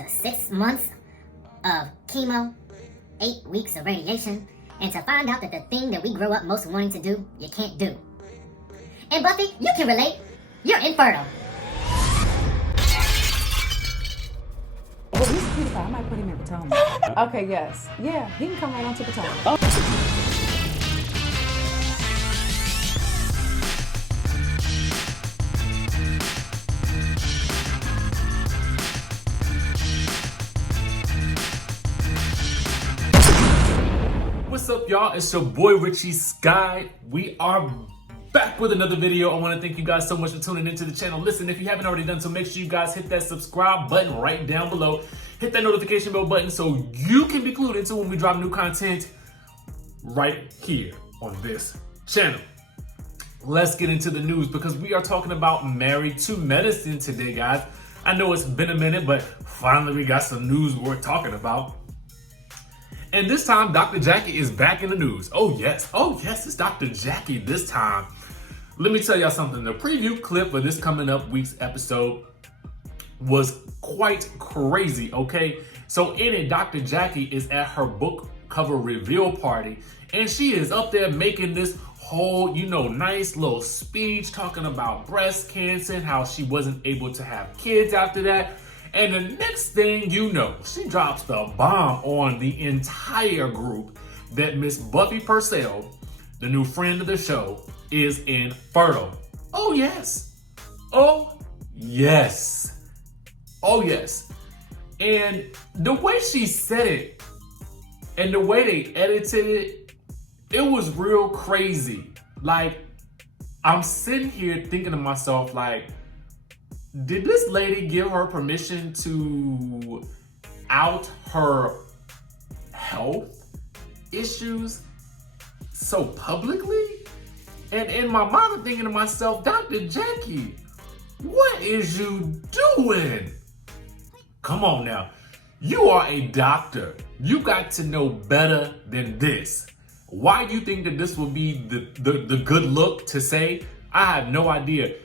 to 6 months of chemo, 8 weeks of radiation, and to find out that the thing that we grow up most wanting to do, you can't do. And Buffy, you can relate. You're infertile. Oh, he's beautiful. I might put him in Potomac. Okay, yes. Yeah, he can come right on to Potomac. What's up, y'all? It's your boy Richie Sky. We are back with another video. I want to thank you guys so much for tuning into the channel. Listen, if you haven't already done so, make sure you guys hit that subscribe button right down below. Hit that notification bell button so you can be clued into when we drop new content right here on this channel. Let's get into the news because we are talking about Married to Medicine today, guys. I know it's been a minute, but finally we got some news worth talking about. And this time, Dr. Jackie is back in the news. Oh yes, it's Dr. Jackie this time. Let me tell y'all something. The preview clip for this coming up week's episode was quite crazy, okay? So in it, Dr. Jackie is at her book cover reveal party, and she is up there making this whole, nice little speech talking about breast cancer and how she wasn't able to have kids after that. And the next thing you know, she drops the bomb on the entire group that Miss Buffie Purcell, the new friend of the show, is infertile. Oh yes. Oh yes. Oh yes. And the way she said it and the way they edited it, it was real crazy. Like, I'm sitting here thinking to myself, like, did this lady give her permission to out her health issues so publicly? And in my mind, I'm thinking to myself, Dr. Jackie, what is you doing? Come on now. You are a doctor. You got to know better than this. Why do you think that this would be the good look to say? I have no idea.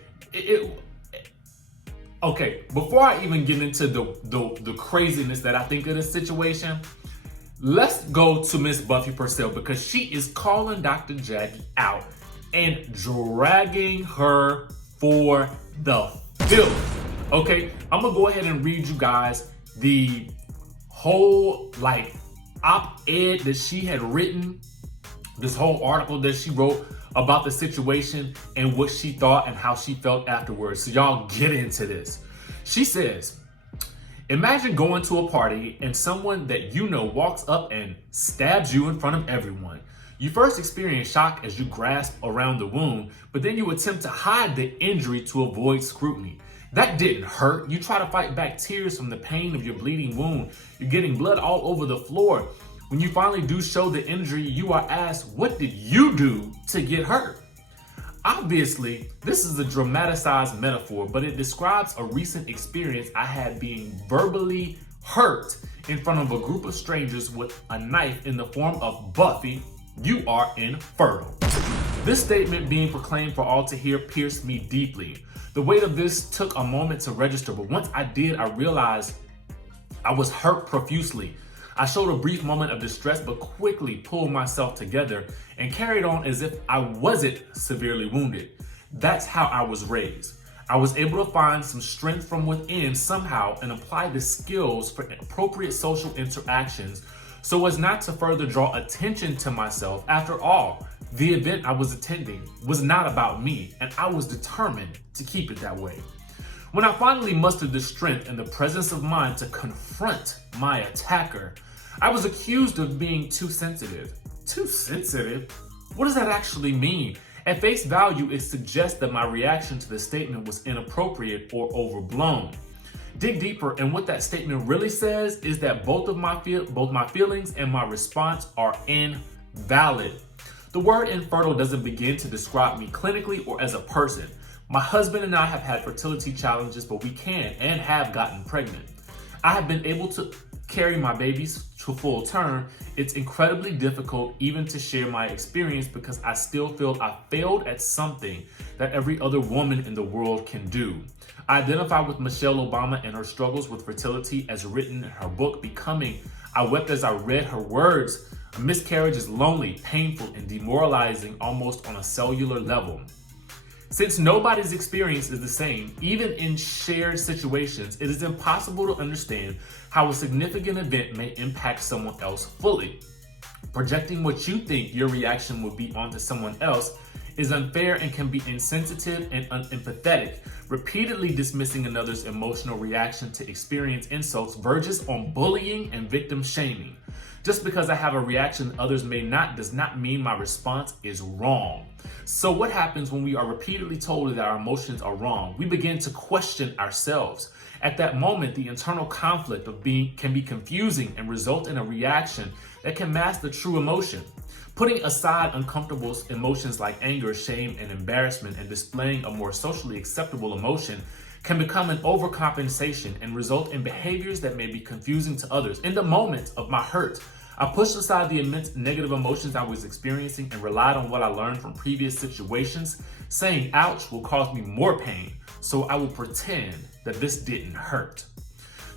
Okay, before I even get into the craziness that I think of this situation, let's go to Miss Buffie Purcell because she is calling Dr. Jackie out and dragging her for the filth. Okay, I'm gonna go ahead and read you guys the whole op-ed that she had written, this whole article that she wrote about the situation and what she thought and how she felt afterwards. So y'all get into this. She says, imagine going to a party and someone that you know walks up and stabs you in front of everyone. You first experience shock as you grasp around the wound, but then you attempt to hide the injury to avoid scrutiny. That didn't hurt. You try to fight back tears from the pain of your bleeding wound. You're getting blood all over the floor. When you finally do show the injury, you are asked, what did you do to get hurt? Obviously, this is a dramatized metaphor, but it describes a recent experience I had being verbally hurt in front of a group of strangers with a knife in the form of Buffy, you are infertile. This statement being proclaimed for all to hear pierced me deeply. The weight of this took a moment to register, but once I did, I realized I was hurt profusely. I showed a brief moment of distress, but quickly pulled myself together and carried on as if I wasn't severely wounded. That's how I was raised. I was able to find some strength from within somehow and apply the skills for appropriate social interactions so as not to further draw attention to myself. After all, the event I was attending was not about me, and I was determined to keep it that way. When I finally mustered the strength and the presence of mind to confront my attacker, I was accused of being too sensitive. Too sensitive? What does that actually mean? At face value, it suggests that my reaction to the statement was inappropriate or overblown. Dig deeper, and what that statement really says is that both my feelings and my response are invalid. The word infertile doesn't begin to describe me clinically or as a person. My husband and I have had fertility challenges, but we can and have gotten pregnant. I have been able to carry my babies to full term, it's incredibly difficult even to share my experience because I still feel I failed at something that every other woman in the world can do. I identify with Michelle Obama and her struggles with fertility as written in her book, Becoming. I wept as I read her words. A miscarriage is lonely, painful, and demoralizing almost on a cellular level. Since nobody's experience is the same, even in shared situations, it is impossible to understand how a significant event may impact someone else fully. Projecting what you think your reaction would be onto someone else is unfair and can be insensitive and unempathetic. Repeatedly dismissing another's emotional reaction to experience insults verges on bullying and victim shaming. Just because I have a reaction others may not does not mean my response is wrong. So what happens when we are repeatedly told that our emotions are wrong? We begin to question ourselves. At that moment, the internal conflict of being can be confusing and result in a reaction that can mask the true emotion. Putting aside uncomfortable emotions like anger, shame, and embarrassment and displaying a more socially acceptable emotion can become an overcompensation and result in behaviors that may be confusing to others. In the moment of my hurt, I pushed aside the immense negative emotions I was experiencing and relied on what I learned from previous situations. Saying ouch will cause me more pain, so I will pretend that this didn't hurt.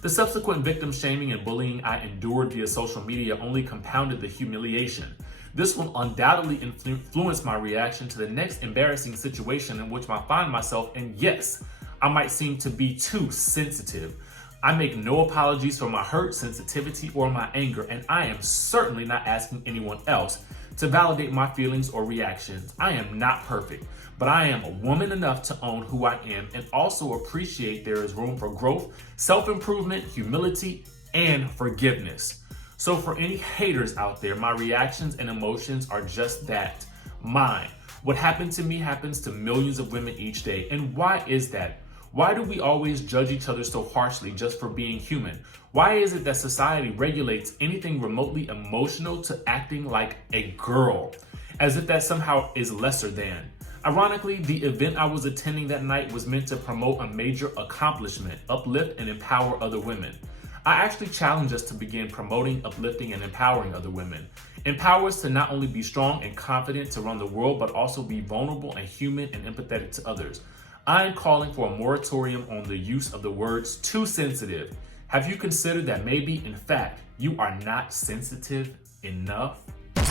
The subsequent victim shaming and bullying I endured via social media only compounded the humiliation. This will undoubtedly influence my reaction to the next embarrassing situation in which I find myself, and yes, I might seem to be too sensitive. I make no apologies for my hurt, sensitivity, or my anger, and I am certainly not asking anyone else to validate my feelings or reactions. I am not perfect, but I am a woman enough to own who I am and also appreciate there is room for growth, self-improvement, humility, and forgiveness. So for any haters out there, my reactions and emotions are just that, mine. What happened to me happens to millions of women each day. And why is that? Why do we always judge each other so harshly just for being human? Why is it that society regulates anything remotely emotional to acting like a girl, as if that somehow is lesser than? Ironically, the event I was attending that night was meant to promote a major accomplishment, uplift and empower other women. I actually challenge us to begin promoting, uplifting, and empowering other women. Empower us to not only be strong and confident to run the world, but also be vulnerable and human and empathetic to others. I am calling for a moratorium on the use of the words too sensitive. Have you considered that maybe, in fact, you are not sensitive enough?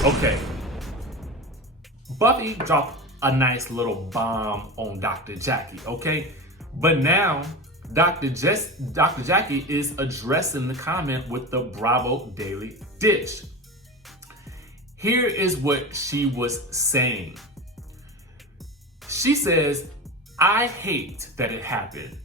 Okay. Buffy dropped a nice little bomb on Dr. Jackie, okay? But now, Dr. Jackie is addressing the comment with the Bravo Daily Dish. Here is what she was saying. She says, I hate that it happened.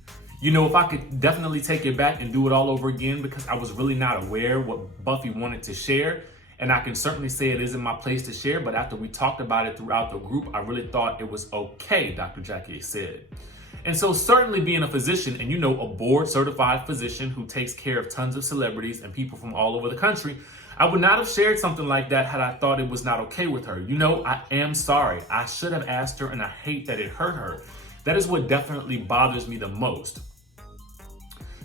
You know, if I could definitely take it back and do it all over again because I was really not aware what Buffy wanted to share. And I can certainly say it isn't my place to share, but after we talked about it throughout the group, I really thought it was okay, Dr. Jackie said. And so certainly being a physician and, you know, a board certified physician who takes care of tons of celebrities and people from all over the country, I would not have shared something like that had I thought it was not okay with her. You know, I am sorry. I should have asked her and I hate that it hurt her. That is what definitely bothers me the most.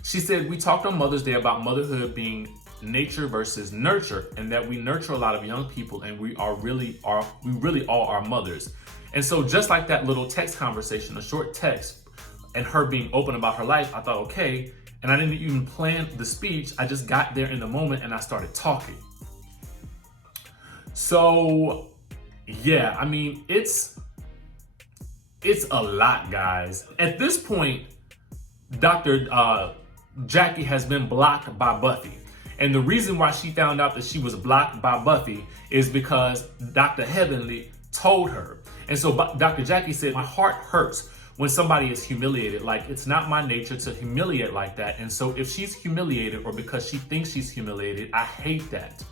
She said, we talked on Mother's Day about motherhood being nature versus nurture, and that we nurture a lot of young people and we really all are mothers. And so just like that little text conversation, a short text, and her being open about her life, I thought, okay, and I didn't even plan the speech. I just got there in the moment and I started talking. So yeah, I mean, it's a lot, guys. At this point, Dr. Jackie has been blocked by Buffy. And the reason why she found out that she was blocked by Buffy is because Dr. Heavenly told her. And so Dr. Jackie said, my heart hurts when somebody is humiliated. Like, it's not my nature to humiliate like that. And so if she's humiliated or because she thinks she's humiliated, I hate that.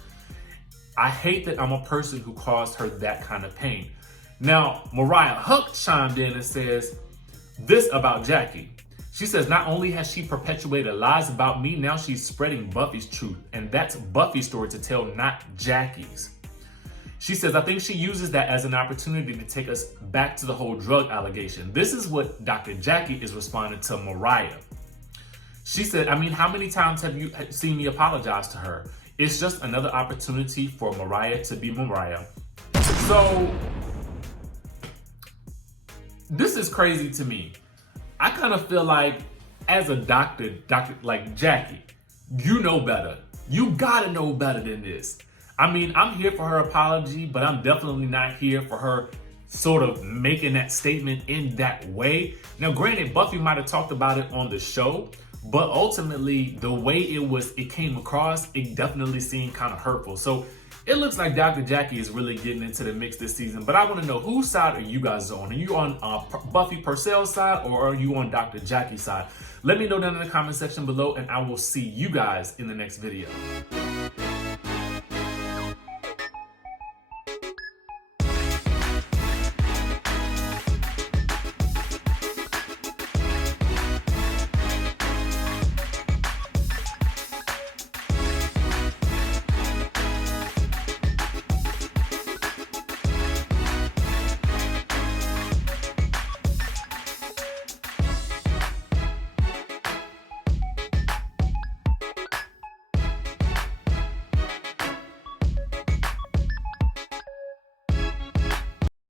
I hate that I'm a person who caused her that kind of pain. Now, Mariah Huck chimed in and says this about Jackie. She says, not only has she perpetuated lies about me, now she's spreading Buffy's truth. And that's Buffy's story to tell, not Jackie's. She says, I think she uses that as an opportunity to take us back to the whole drug allegation. This is what Dr. Jackie is responding to Mariah. She said, I mean, how many times have you seen me apologize to her? It's just another opportunity for Mariah to be Mariah. So, this is crazy to me. I kind of feel like, as a doctor like Jackie, you know better. You gotta know better than this. I mean, I'm here for her apology, but I'm definitely not here for her sort of making that statement in that way. Now, granted, Buffy might have talked about it on the show, but ultimately, the way it came across, it definitely seemed kind of hurtful. So it looks like Dr. Jackie is really getting into the mix this season, but I want to know, whose side are you guys on? Are you on Buffie Purcell's side, or are you on Dr. Jackie's side? Let me know down in the comment section below, and I will see you guys in the next video.